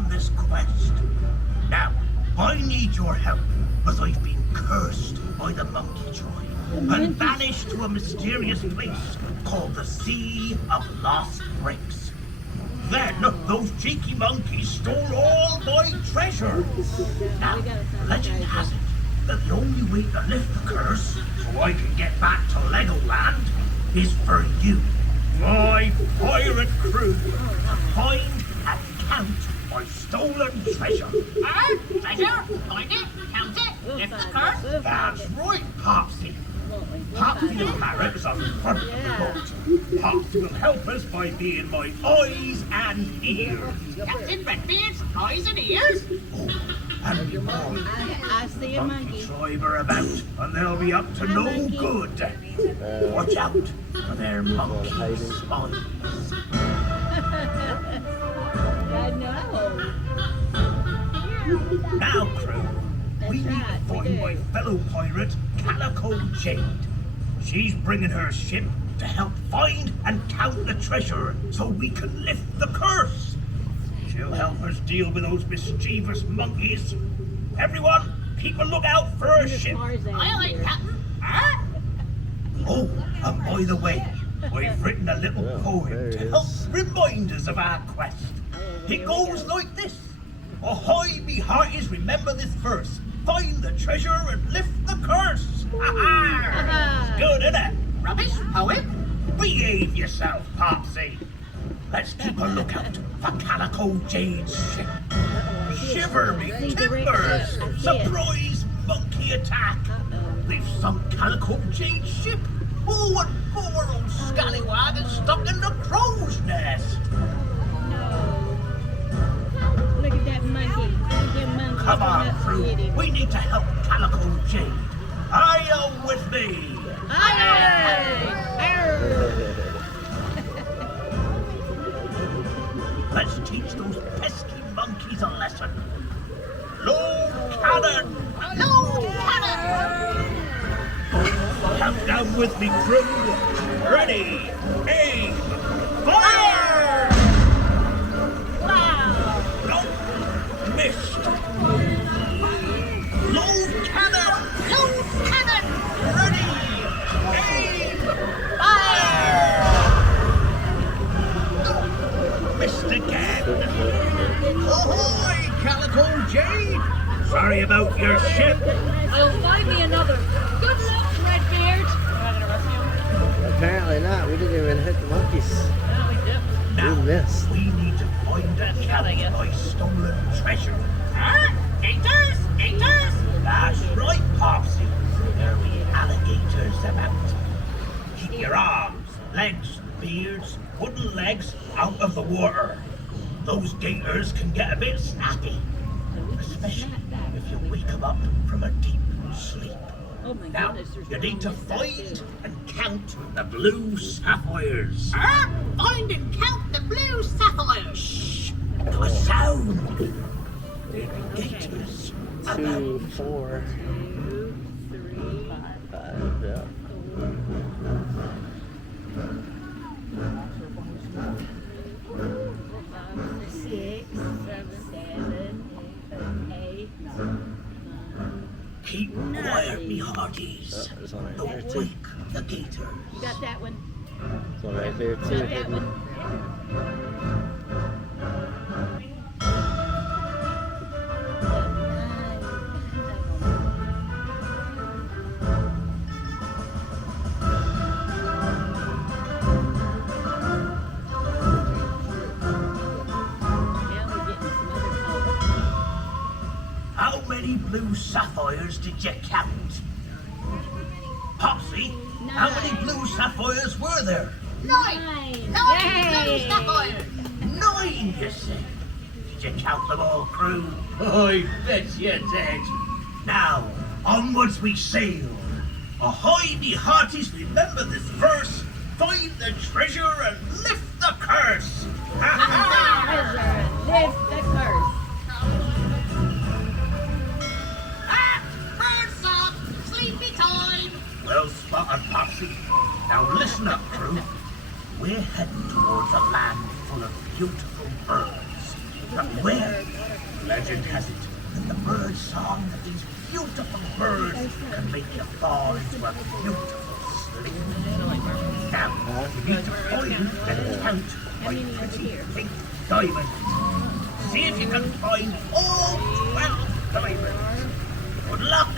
on this quest. Now, I need your help, as I've been cursed by the monkey tribe and banished to a mysterious place called the Sea of Lost Bricks. Then, those cheeky monkeys stole all my treasure. Now, legend has it that the only way to lift the curse, so I can get back to Legoland, is for you, my pirate crew, to find and count my stolen treasure. Treasure? Find it, count it, lift the curse? That's right, Popsy. Popsy the parrot is on the front of the boat. Popsy will help us by being my eyes and ears. Captain Redbeard's eyes and ears? Oh, and your boy. I see a monkey. Tribe are about, and they'll be up to no good. Watch out for their monkey spies. I know. Now, crew, we need to find my fellow pirate, Calico Jade. She's bringing her ship to help find and count the treasure so we can lift the curse. She'll help us deal with those mischievous monkeys. Everyone, keep a lookout for her ship. Aye, Captain. Oh, and by the way, I've written a little poem to help remind us of our quest. It goes like this. Ahoy, me hearties, remember this verse. Find the treasure and lift the curse. Ha-ha! Good, innit? Rubbish poem? Behave yourself, Popsy. Let's keep a lookout for Calico Jade's ship. Shiver me timbers! Surprise monkey attack! They've sunk Calico Jade's ship. Oh, and poor old scallywag is stuck in the crow's nest. Look at that monkey. Come on, crew. We need to help Calico Jade. Are you with me? Let's teach those pesky monkeys a lesson. Load cannon! Load cannon! Count down with me, crew. Ready, aim, fire! Wow! Nope, missed. Load cannon! Load cannon! Ready, aim, Fire! nope, missed again. Ahoy, Calico Jade! Sorry about your ship. I'll find me another. Good luck, Redbeard. Apparently not. We didn't even hit the monkeys. Now, We missed. we need to find and count my stolen treasure. Gators! Gators! That's right, Popsy. There be alligators about. Keep your arms, legs, beards, wooden legs out of the water. Those gators can get a bit snappy, especially if you wake them up from a deep sleep. Oh my Now, goodness, there's you no need to more find and count the blue sapphires. Find and count the blue sapphires! Shh, not a sound. There be gators 2, about. 4, 2, 3, 5, yeah. 6, 7, 8, 9. Keep quiet, me hearties. Oh, there's one right Don't there too. wake the gators. You got that one? There's one right there Got too. that one? How many blue sapphires did you count? Popsy, how many blue sapphires were there? 9! 9 blue Yay! sapphires! 9, you say? Did you count them all, crew? I bet you did. Now, onwards we sail. Ahoy, me hearties, remember this verse. Find the treasure and lift the curse. Ha ha! Lift the curse. Birds up! Sleepy time! Well spotted, Popsy. Now listen up, crew. We're heading towards a land full of beautiful birds. But where? Legend has it that the bird song of these beautiful birds can make you fall into a beautiful sleep. Now, you need to find and count my pretty pink diamonds. See if you can find all 12 diamonds. Good luck!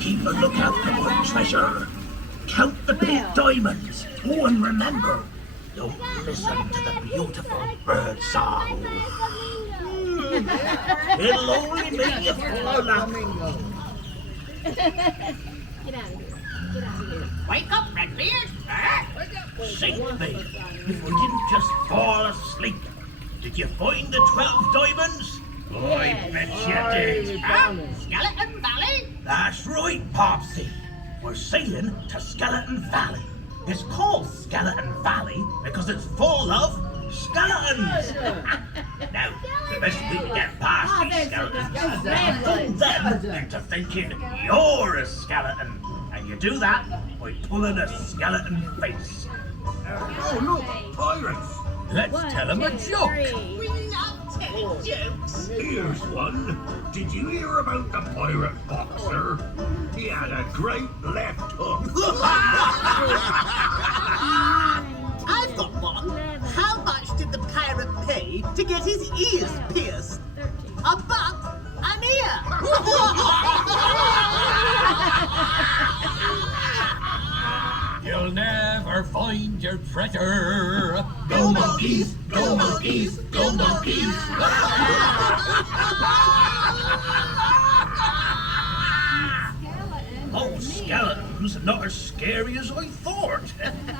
Keep a lookout for my treasure. Count the pink diamonds. Oh, and remember, don't listen to the beautiful bird song. It'll only make you fall out. Get out of here. Get out of here. Wake up, Redbeard. Huh? Sink me if we didn't just fall asleep. Did you find the 12 diamonds? I bet you did. Huh? Skeleton Valley? That's right, Popsy. We're sailing to Skeleton Valley. It's called Skeleton Valley because it's full of skeletons. Now, the best way to get past these skeletons is to fool them into thinking you're a skeleton. And you do that by pulling a skeleton face. Oh, look, pirates. Let's tell them a joke. We love telling jokes. Here's one. Did you hear about the pirate boxer? He had a great left hook. I've got one. How much did the pirate pay to get his ears pierced? A buck, an ear. You'll never find your treasure. Go monkeys, go monkeys, go monkeys. Oh, skeletons are not as scary as I thought.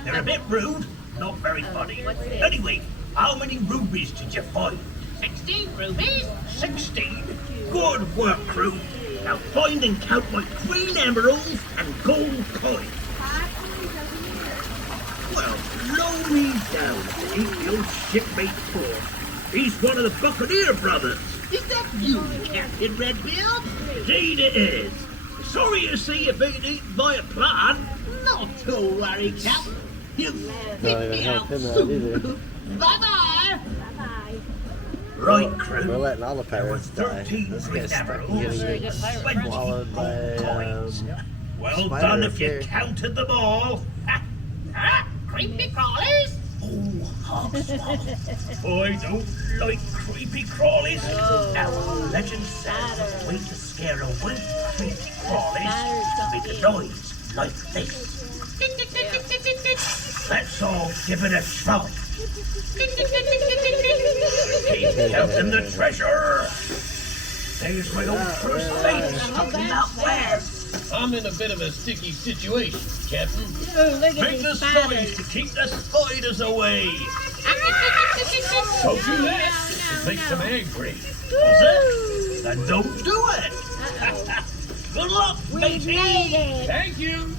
They're a bit rude, not very funny. Anyway, how many rubies did you find? 16 rubies? 16? Good work, crew. Now find and count my green emeralds and gold coins. Well, low me down, ain't your shipmate Thor. He's one of the Buccaneer brothers. Is that you, Captain Redbeard? Indeed it is. Sorry to see you being eaten by a plan. Not to worry, Captain. You fit even me help out him out, soon. did he? Bye-bye. Bye-bye. Right, crew. We're letting all the There were pirates die. 13 Let's green get stuck in emeralds, getting 20 swallowed by gold coins. Well spider done if you here. counted them all. Huh? Creepy crawlies? Oh, hogswoggle. I don't like creepy crawlies. Now, legend says the way to scare away creepy crawlies make a noise like this. Tick, tick, tick, tick, tick, tick, tick. Let's all give it a try. Tick, tick, tick, tick, tick, tick, tick. Keep counting the treasure. There's my old first mate stuck in that web. I'm in a bit of a sticky situation, Captain. Oh, look at Make the these noise spiders. to keep the spiders away. Told you that. It makes them angry. Was it? Then don't do it. Good luck, We matey. made it. Thank you.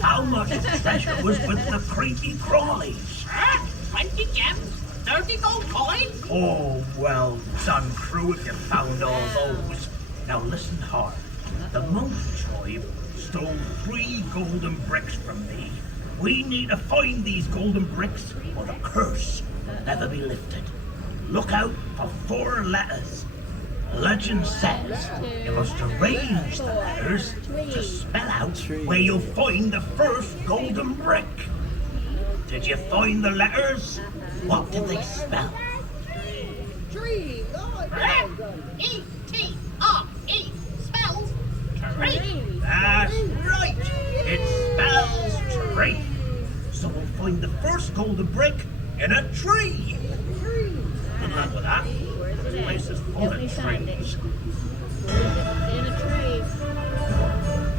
How much treasure was with the creepy crawlies? Huh? 20 gems, 30 gold coins. Oh, well done, crew, if you found all those. Now listen hard. The monkey tribe stole 3 golden bricks from me. We need to find these golden bricks or the curse will never be lifted. Look out for 4 letters. Legend says you must arrange the letters to spell out where you'll find the first golden brick. Did you find the letters? What did they spell? E-T-R-E spells tree. That's right. It spells tree. So we'll find the first golden brick in a tree. Good luck with that. This place is full Help me of find it. trees. It's in a tree.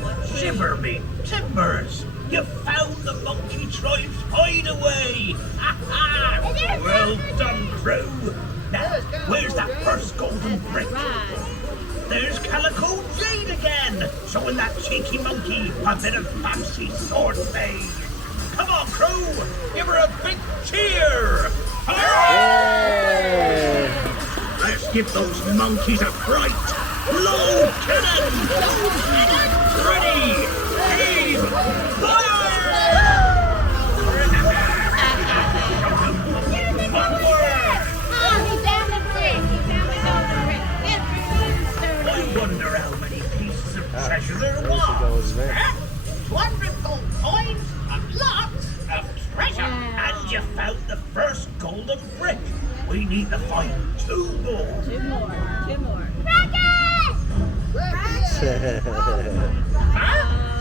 What tree? Shiver me timbers! You found the monkey tribe's hideaway! Ha ha! Well done, crew! Now, where's that first golden brick? Right. There's Calico Jade again! Showing that cheeky monkey a bit of fancy sword play! Come on, crew! Give her a big cheer! Yay! Let's give those monkeys a fright! Load cannon! Ready! Aim! Fire! Onward! Oh, he found the brick. He found the golden brick. I wonder how many pieces of treasure there There she was. goes, man. 200 gold coins and lots of treasure. And you found the first golden brick. We need to find 2 more. Two more.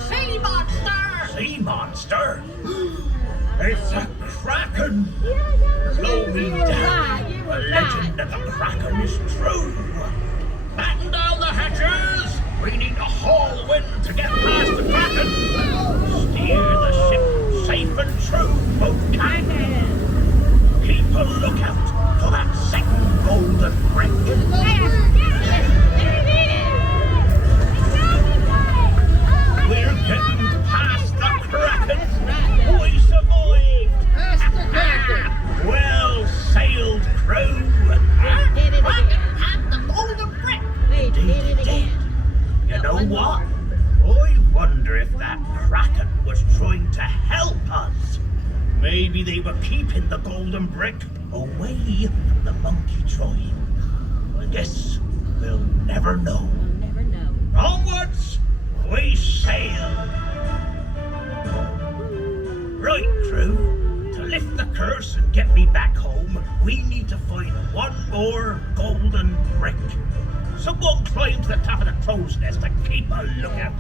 Sea monster! Sea monster? It's a kraken. Slow me down. You The were legend of the kraken is true. Batten down the hatches. We need to haul wind to get past the kraken. Steer the ship safe and true, both captain. Keep a lookout for that second golden brick. We're getting past the kraken. We survived. Well sailed, crew. Did it Kraken again. had the golden brick. They did it again. You know what? I wonder if that kraken was trying to help us. Maybe they were keeping the golden brick away from the monkey tribe. I guess we'll never know. We'll never know. Onwards, we sail. Right, crew. To lift the curse and get me back home, we need to find 1 more golden brick. Someone climb to the top of the crow's nest and keep a lookout.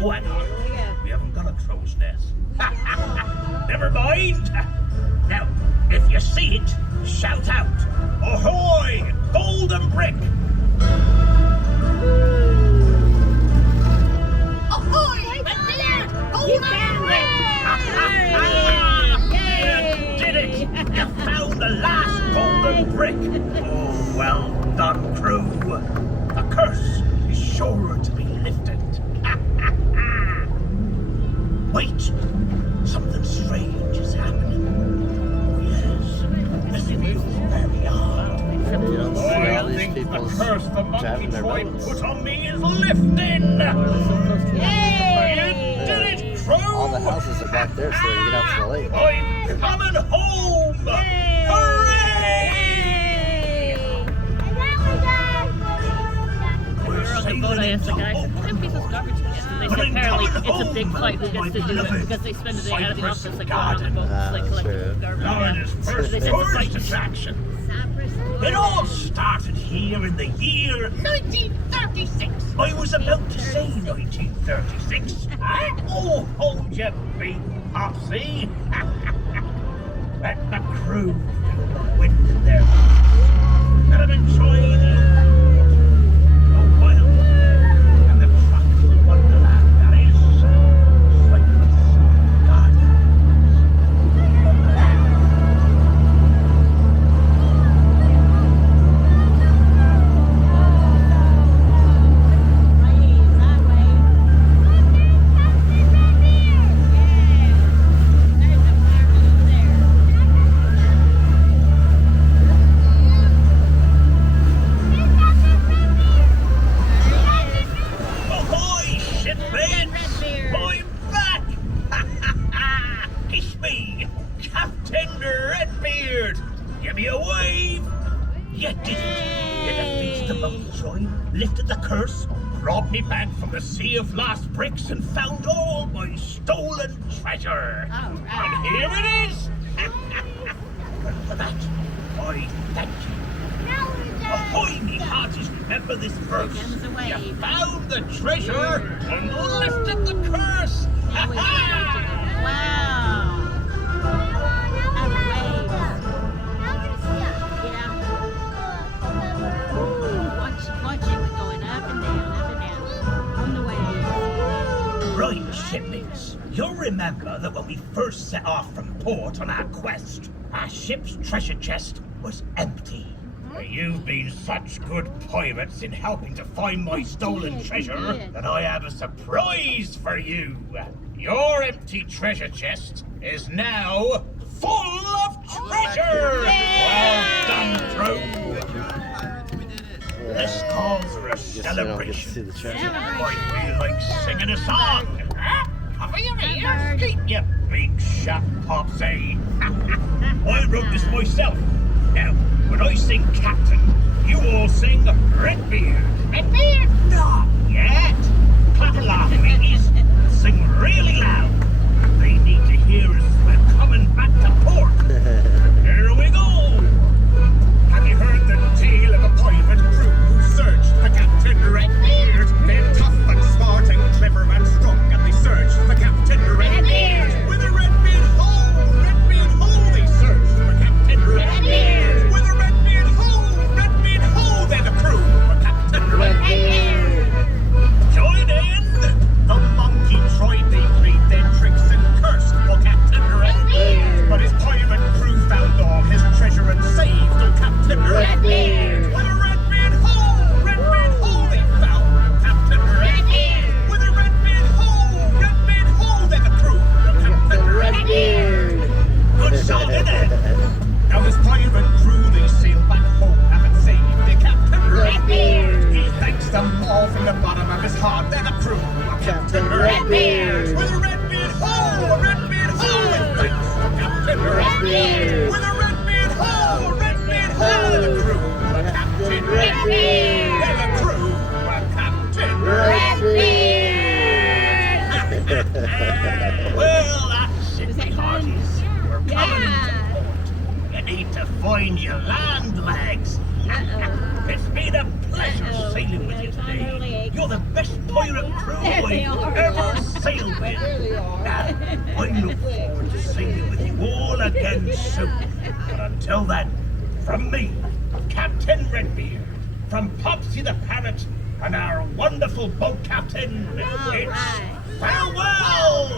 Oh, hang on. We haven't got a crow's nest. Never mind. Now, if you see it, shout out, ahoy, golden brick. Ahoy! Redbeard! You Golden found brick! it. You did it. You found the last golden brick. Oh, well done, crew. The curse is sure to be lifted. Wait, something strange is happening. Oh, yes. This feels very odd. You don't see I all these think the people curse the monkey driving their tribe boats. put on me is lifting. You did it, crew. All the houses are back there so you get out to the lake. I'm coming home. Hooray! We're On the boat, I asked the guy, I said, what if pieces of garbage can? And they said apparently it's a big fight who gets to do it because they spend the day out of the office, like going on the boat, like collecting garbage. Florida's So first they said the tourist fight. attraction. It all started here in the year 1936. I was about to say 1936. Oh, hold your beat, Popsy. Let the crew feel the wind in their boots. Let them enjoy the wild and the tropical wonderland that is Cyprus Gardens. Ahoy, shipmates! I'm back! It's me, Captain Redbeard! Give me a wave! You did it! You defeated the monkey tribe, lifted the curse, brought me back from the sea of lost bricks, and found all my stolen treasure! All right. And here it is! And for that, I thank you. Ahoy, me hearties, remember this verse. comes a wave. You found the treasure and lifted the curse. Now we got wow. And waves. Watch it going up and down on the waves. Right, shipmates. You'll remember that when we first set off from port on our quest, our ship's treasure chest was empty. You've been such good pirates in helping to find my stolen treasure that I have a surprise for you. Your empty treasure chest is now full of treasure! Well done, crew! This calls for a Guess we don't get to see celebration. the treasure. I feel like singing a song. Huh? Cover your ears. Keep your big shut Popsy. I wrote this myself. Now, when I sing Captain, you all sing Redbeard. Redbeard? Not yet. Clap along, mateys. Sing really loud. They need to hear us. We're coming back to port. Here we go. Have you heard the tale of a pirate crew who searched for Captain Redbeard? They're tough and smart and clever and strong, and they searched for Captain Redbeard. With a Redbeard ho, they searched for Captain Redbeard. With a Redbeard ho, they're the crew for Captain Redbeard. Join in. The monkey tried, they played their tricks and cursed for Captain Redbeard. But his pirate crew found all his treasure and saved old Captain Redbeard. With a Redbeard ho, they found Captain Redbeard. With a Redbeard ho, they're the crew for Captain Redbeard. Good song, isn't it? Now this pirate crew, they sailed back home, having saved their Captain Redbeard. He thanks them all from the bottom of his heart. They're the crew of Captain Redbeard. With a Redbeard ho, and thanks to Captain Redbeard. With a Redbeard ho, they're the crew of Captain Redbeard. They're the crew of Captain Redbeard. Well, that's it, me hearties. We're coming into port. You need to find your land legs. It's been a pleasure sailing with you today. You're the best pirate crew I've ever sailed with. Now, I look forward to sailing with you all again soon. But until then, from me, Captain Redbeard, from Popsy the Parrot, and our wonderful boat captain, it's farewell!